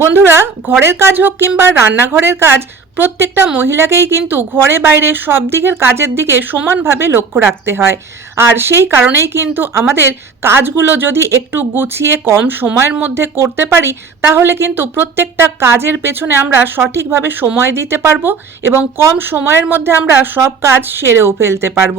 বন্ধুরা, ঘরের কাজ হোক কিংবা রান্নাঘরের কাজ, প্রত্যেকটা মহিলাকেই কিন্তু ঘরে বাইরে সব দিকের কাজের দিকে সমানভাবে লক্ষ্য রাখতে হয়। আর সেই কারণেই কিন্তু আমাদের কাজগুলো যদি একটু গুছিয়ে কম সময়ের মধ্যে করতে পারি, তাহলে কিন্তু প্রত্যেকটা কাজের পেছনে আমরা সঠিকভাবে সময় দিতে পারব এবং কম সময়ের মধ্যে আমরা সব কাজ সেরেও ফেলতে পারব।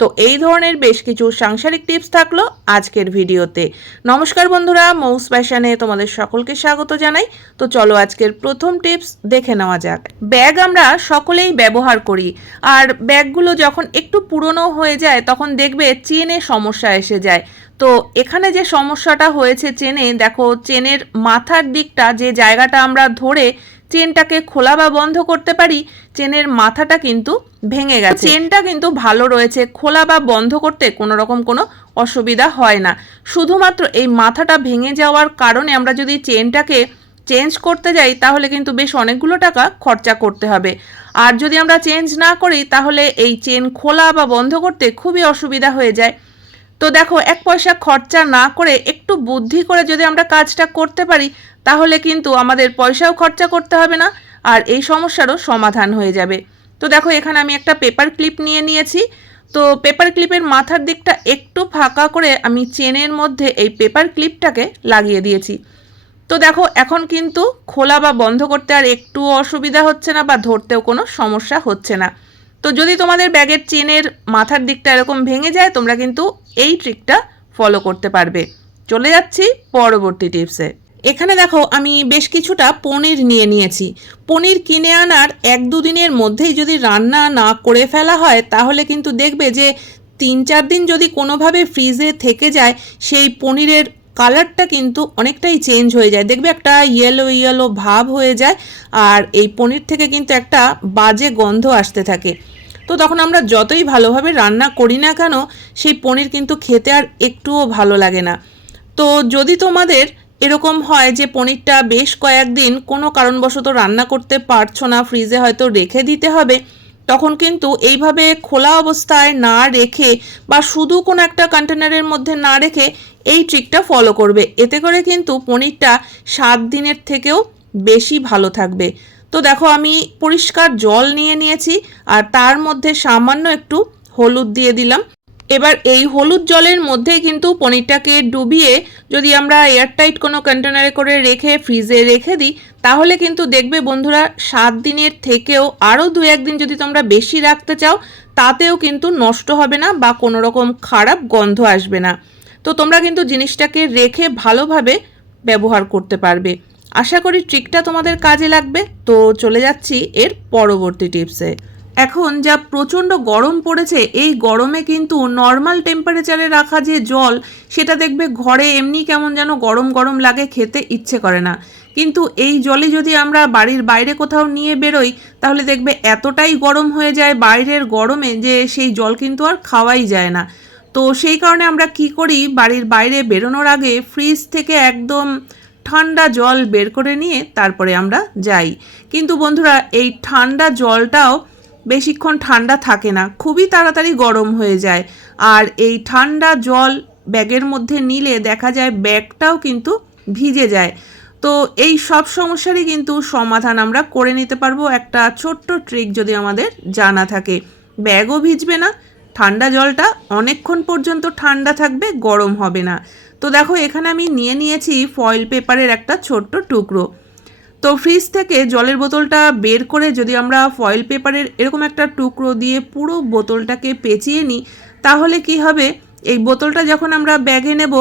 তো এই ধরনের বেশ কিছু সাংসারিক টিপস থাকল আজকের ভিডিওতে। নমস্কার বন্ধুরা, মৌস ফ্যাশনে তোমাদের সকলকে স্বাগত জানাই। তো চলো আজকের প্রথম টিপস দেখে নেওয়া যাক। ব্যাগ আমরা সকলেই ব্যবহার করি আর ব্যাগগুলো যখন একটু পুরনো হয়ে যায় তখন দেখবে চেনে সমস্যা এসে যায়। তো এখানে যে সমস্যাটা হয়েছে চেনে, দেখো চেনের মাথার দিকটা, যে জায়গাটা আমরা ধরে চেনটাকে খোলা বা বন্ধ করতে পারি, চেনের মাথাটা কিন্তু ভেঙে গেছে। চেনটা কিন্তু ভালো রয়েছে, খোলা বা বন্ধ করতে কোনো রকম কোনো অসুবিধা হয় না। শুধুমাত্র এই মাথাটা ভেঙে যাওয়ার কারণে আমরা যদি চেনটাকে চেঞ্জ করতে যাই, তাহলে কিন্তু বেশ অনেকগুলো টাকা খরচা করতে হবে। আর যদি আমরা চেঞ্জ না করি, তাহলে এই চেন খোলা বা বন্ধ করতে খুবই অসুবিধা হয়ে যায়। তো দেখো, এক পয়সা খরচা না করে একটু বুদ্ধি করে যদি আমরা কাজটা করতে পারি তাহলে কিন্তু আমাদের পয়সাও খরচা করতে হবে না, আর এই সমস্যারও সমাধান হয়ে যাবে। তো দেখো, এখানে আমি একটা পেপার ক্লিপ নিয়ে নিয়েছি। তো পেপার ক্লিপের মাথার দিকটা একটু ফাঁকা করে আমি চেনের মধ্যে এই পেপার ক্লিপটাকে লাগিয়ে দিয়েছি। তো দেখো, এখন কিন্তু খোলা বা বন্ধ করতে আর একটু অসুবিধা হচ্ছে না বা ধরতেও কোনো সমস্যা হচ্ছে না। তো যদি তোমাদের ব্যাগের চেনের মাথার দিকটা এরকম ভেঙে যায়, তোমরা কিন্তু এই ট্রিকটা ফলো করতে পারবে। চলে যাচ্ছি পরবর্তী টিপসে এখানে দেখো, আমি বেশ কিছুটা পনির নিয়ে নিয়েছি। পনির কিনে আনার এক দুদিনের মধ্যেই যদি রান্না না করে ফেলা হয়, তাহলে কিন্তু দেখবে যে তিন চার দিন যদি কোনোভাবে ফ্রিজে থেকে যায়, সেই পনিরের কালারটা কিন্তু অনেকটাই চেঞ্জ হয়ে যায়। দেখবে একটা ইয়েলো ইয়েলো ভাব হয়ে যায় আর এই পনির থেকে কিন্তু একটা বাজে গন্ধ আসতে থাকে। তো তখন আমরা যতই ভালোভাবে রান্না করি না কেন, সেই পনির কিন্তু খেতে আর একটুও ভালো লাগে না। তো যদি তোমাদের এরকম হয় যে পনিরটা বেশ কয়েকদিন কোনো কারণবশত রান্না করতে পারছ না, ফ্রিজে হয়তো রেখে দিতে হবে, তখন কিন্তু এইভাবে খোলা অবস্থায় না রেখে বা শুধু কোনো একটা কন্টেনারের মধ্যে না রেখে এই ট্রিকটা ফলো করবে। এতে করে কিন্তু পনিরটা সাত দিনের থেকেও বেশি ভালো থাকবে। তো দেখো, আমি পরিষ্কার জল নিয়ে নিয়েছি, আর তার মধ্যে সামান্য একটু হলুদ দিয়ে দিলাম। এবার এই হলুদ জলের মধ্যেই কিন্তু পনিরটাকে ডুবিয়ে যদি আমরা এয়ারটাইট কোনো কন্টেনারে করে রেখে, ফ্রিজে রেখে দিই, তাহলে কিন্তু দেখবে বন্ধুরা সাত দিনের থেকেও আরও দু একদিন যদি তোমরা বেশি রাখতে চাও, তাতেও কিন্তু নষ্ট হবে না বা কোনো রকম খারাপ গন্ধ আসবে না। তো তোমরা কিন্তু জিনিসটাকে রেখে ভালোভাবে ব্যবহার করতে পারবে। আশা করি ট্রিকটা তোমাদের কাজে লাগবে। তো চলে যাচ্ছি এর পরবর্তী টিপসে এখন যা প্রচণ্ড গরম পড়েছে, এই গরমে কিন্তু নর্মাল টেম্পারেচারে রাখা যে জল, সেটা দেখবে ঘরে এমনি কেমন যেন গরম গরম লাগে, খেতে ইচ্ছে করে না। কিন্তু এই জলে যদি আমরা বাড়ির বাইরে কোথাও নিয়ে বেরোই, তাহলে দেখবে এতটাই গরম হয়ে যায় বাইরের গরমে যে সেই জল কিন্তু আর খাওয়াই যায় না। তো সেই কারণে আমরা কি করি, বাড়ির বাইরে বেরোনোর আগে ফ্রিজ থেকে একদম ঠান্ডা জল বের করে নিয়ে তারপরে আমরা যাই। কিন্তু বন্ধুরা, এই ঠান্ডা জলটাও বেশিক্ষণ ঠান্ডা থাকে না, খুবই তাড়াতাড়ি গরম হয়ে যায়। আর এই ঠান্ডা জল ব্যাগের মধ্যে নিলে দেখা যায় ব্যাগটাও কিন্তু ভিজে যায়। তো এই সব সমস্যারই কিন্তু সমাধান আমরা করে নিতে পারব। একটা ছোট্ট ট্রিক যদি আমাদের জানা থাকে, ব্যাগও ভিজবে না, ঠান্ডা জলটা অনেকক্ষণ পর্যন্ত ঠান্ডা থাকবে, গরম হবে না। তো দেখো, এখানে আমি নিয়ে নিয়েছি ফয়েল পেপারের একটা ছোট্ট টুকরো। তো ফ্রিজ থেকে জলের বোতলটা বের করে যদি আমরা ফয়েল পেপারের এরকম একটা টুকরো দিয়ে পুরো বোতলটাকে পেঁচিয়ে নিই, তাহলে কি হবে? এই বোতলটা যখন আমরা ব্যাগে নেব,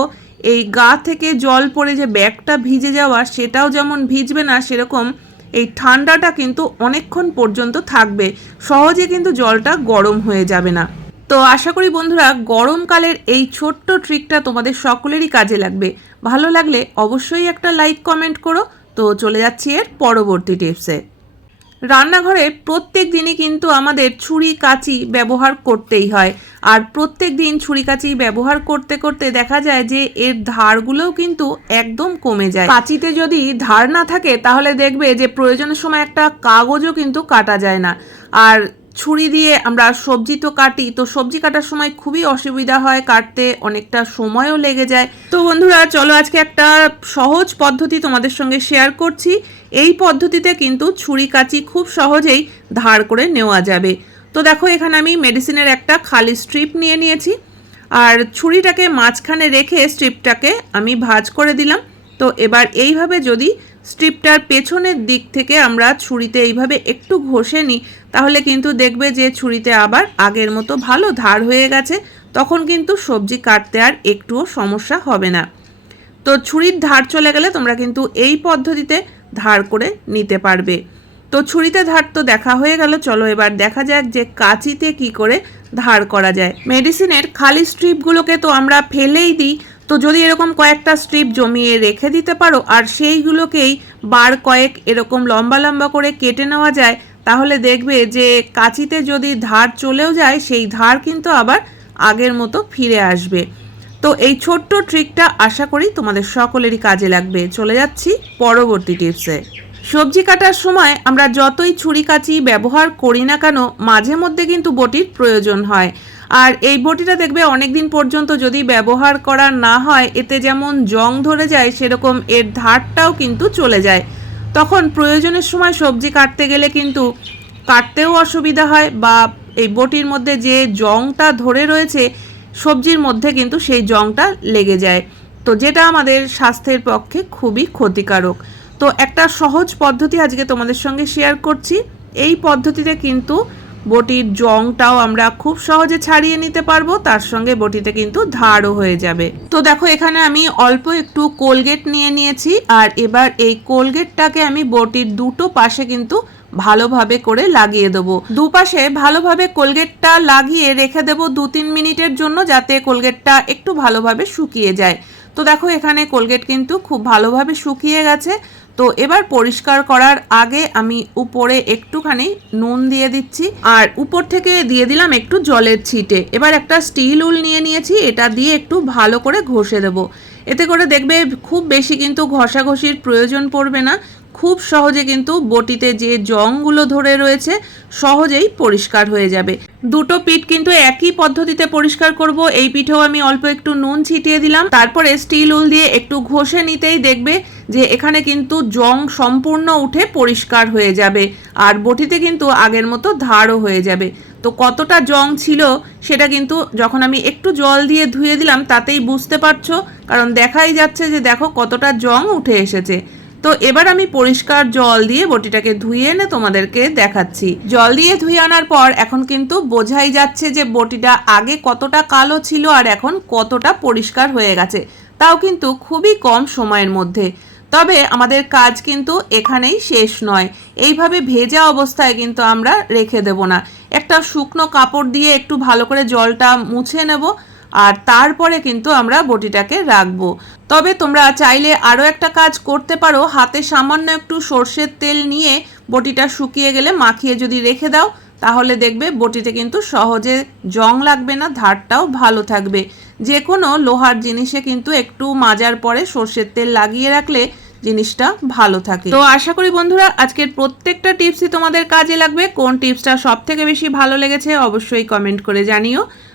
এই গা থেকে জল পড়ে যে ব্যাগটা ভিজে যাওয়া সেটাও যেমন ভিজবে না, সেরকম এই ঠান্ডাটা কিন্তু অনেকক্ষণ পর্যন্ত থাকবে। সহজে কিন্তু জলটা গরম হয়ে যাবে না। তো আশা করি বন্ধুরা, গরমকালের এই ছোট্ট ট্রিকটা তোমাদের সকলেরই কাজে লাগবে। ভালো লাগলে অবশ্যই একটা লাইক কমেন্ট করো। তো চলে যাচ্ছি এর পরবর্তী টিপসে রান্নাঘরে প্রত্যেক দিনই কিন্তু আমাদের ছুরি, কাঁচি ব্যবহার করতেই হয়। আর প্রত্যেক দিন ছুরি, কাঁচি ব্যবহার করতে করতে দেখা যায় যে এর ধারগুলোও কিন্তু একদম কমে যায়। কাঁচিতে যদি ধার না থাকে, তাহলে দেখবে যে প্রয়োজনের সময় একটা কাগজও কিন্তু কাটা যায় না। আর ছুরি দিয়ে আমরা সবজি তো কাটি, তো সবজি কাটার সময় খুবই অসুবিধা হয়, কাটতে অনেকটা সময়ও লেগে যায়। তো বন্ধুরা, চলো আজকে একটা সহজ পদ্ধতি তোমাদের সঙ্গে শেয়ার করছি। এই পদ্ধতিতে কিন্তু ছুরি কাচি খুব সহজেই ধার করে নেওয়া যাবে। তো দেখো, এখানে আমি মেডিসিনের একটা খালি স্ট্রিপ নিয়ে নিয়েছি। আর ছুরিটাকে মাঝখানে রেখে স্ট্রিপটাকে আমি ভাঁজ করে দিলাম। তো এবার এইভাবে যদি স্ট্রিপটার পেছনের দিক থেকে আমরা ছুরিতে এইভাবে একটু ঘষে নিই, তাহলে কিন্তু দেখবে যে ছুরিতে আবার আগের মতো ভালো ধার হয়ে গেছে, তখন কিন্তু সবজি কাটতে আর একটুও সমস্যা হবে না। তো ছুরির ধার চলে গেলে তোমরা কিন্তু এই পদ্ধতিতে ধার করে নিতে পারবে। তো ছুরিতে ধার তো দেখা হয়ে গেল, চলো এবার দেখা যাক যে কাঁচিতে কি করে ধার করা যায়। মেডিসিনের খালি স্ট্রিপগুলোকে তো আমরা ফেলেই দিই তো যদি এরকম কয়েকটা স্ট্রিপ জমিয়ে রেখে দিতে পারো, আর সেইগুলোকেই বার কয়েক এরকম লম্বা লম্বা করে কেটে নেওয়া যায়, তাহলে দেখবে যে কাঁচিতে যদি ধার চলেও যায়, সেই ধার কিন্তু আবার আগের মতো ফিরে আসবে। তো এই ছোট্ট ট্রিকটা আশা করি তোমাদের সকলেরই কাজে লাগবে। চলে যাচ্ছি পরবর্তী টিপসে সবজি কাটার সময় আমরা যতই ছুরি কাচি ব্যবহার করি না কেন, মাঝে মধ্যে কিন্তু বটির প্রয়োজন হয়। আর এই বটিটা দেখবে অনেক দিন পর্যন্ত যদি ব্যবহার করা না হয়, এতে যেমন জং ধরে যায়, সেরকম এর ধারটাও কিন্তু চলে যায়। তখন প্রয়োজনের সময় সবজি কাটতে গেলে কিন্তু কাটতেও অসুবিধা হয় বা এই বটির মধ্যে যে জংটা ধরে রয়েছে, সবজির মধ্যে কিন্তু সেই জংটা লেগে যায়। তো যেটা আমাদের স্বাস্থ্যের পক্ষে খুবই ক্ষতিকারক। তো একটা সহজ পদ্ধতি আজকে তোমাদের সঙ্গে শেয়ার করছি। এই পদ্ধতিতে কিন্তু বটির জংটাও আমরা খুব সহজে ছাড়িয়ে নিতে পারব, তার সঙ্গে বটিতে কিন্তু ধারও হয়ে যাবে। তো দেখো, এখানে আমি অল্প একটু কোলগেট নিয়ে নিয়েছি, আর এবার এই কোলগেটটাকে আমি বটির দুটো পাশে কিন্তু ভালোভাবে করে লাগিয়ে দেবো। দুপাশে ভালোভাবে কোলগেটটা লাগিয়ে রেখে দেবো দু তিন মিনিটের জন্য, যাতে কোলগেটটা একটু ভালোভাবে শুকিয়ে যায়। তো দেখো, এখানে কোলগেট কিন্তু খুব ভালোভাবে শুকিয়ে গেছে। তো এবার পরিষ্কার করার আগে আমি উপরে একটুখানি নুন দিয়ে দিচ্ছি। আর উপর থেকে দিয়ে দিলাম একটু জলের ছিটে। এবার একটা স্টিল উল নিয়ে নিয়েছি, এটা দিয়ে একটু ভালো করে ঘষে দেবো। এতে করে দেখবে খুব বেশি কিন্তু ঘষাঘষির প্রয়োজন পড়বে না। খুব সহজে কিন্তু বটিতে যে জংগুলো ধরে রয়েছে, সহজেই পরিষ্কার হয়ে যাবে। দুটো পিঠ কিন্তু একই পদ্ধতিতে পরিষ্কার করব। এই পিঠেও আমি অল্প একটু নুন ছিটিয়ে দিলাম। তারপরে স্টিল উল দিয়ে একটু ঘষে নিতেই দেখবে যে এখানে কিন্তু জং সম্পূর্ণ উঠে পরিষ্কার হয়ে যাবে আর বটিতে কিন্তু আগের মতো ধারও হয়ে যাবে। তো কতটা জং ছিল সেটা কিন্তু যখন আমি একটু জল দিয়ে ধুয়ে দিলাম, তাতেই বুঝতে পারছ। কারণ দেখাই যাচ্ছে যে দেখো কতটা জং উঠে এসেছে। তো এবার আমি পরিষ্কার জল দিয়ে বটিটাকে ধুয়ে এনে তোমাদেরকে দেখাচ্ছি। জল দিয়ে ধুয়ে আনার পর এখন কিন্তু বোঝাই যাচ্ছে যে বটিটা আগে কতটা কালো ছিল আর এখন কতটা পরিষ্কার হয়ে গেছে। তাও কিন্তু খুবই কম সময়ের মধ্যে। তবে আমাদের কাজ কিন্তু এখানেই শেষ নয়। এইভাবে ভেজা অবস্থায় কিন্তু আমরা রেখে দেব না। একটা শুকনো কাপড় দিয়ে একটু ভালো করে জলটা মুছে নেব। আর তারপরে কিন্তু আমরা বটিটাকে রাখব। তবে তোমরা চাইলে আরও একটা কাজ করতে পারো, হাতে সামান্য একটু সর্ষের তেল নিয়ে বটিটা শুকিয়ে গেলে মাখিয়ে যদি রেখে দাও, তাহলে দেখবে বটিতে কিন্তু সহজে জং লাগবে না, ধারটাও ভালো থাকবে। যে কোনো লোহার জিনিসে কিন্তু একটু মাজার পরে সর্ষের তেল লাগিয়ে রাখলে জিনিসটা ভালো থাকে। তো আশা করি বন্ধুরা, আজকের প্রত্যেকটা টিপসই তোমাদের কাজে লাগবে। কোন টিপসটা সব থেকে বেশি ভালো লেগেছে অবশ্যই কমেন্ট করে জানিও।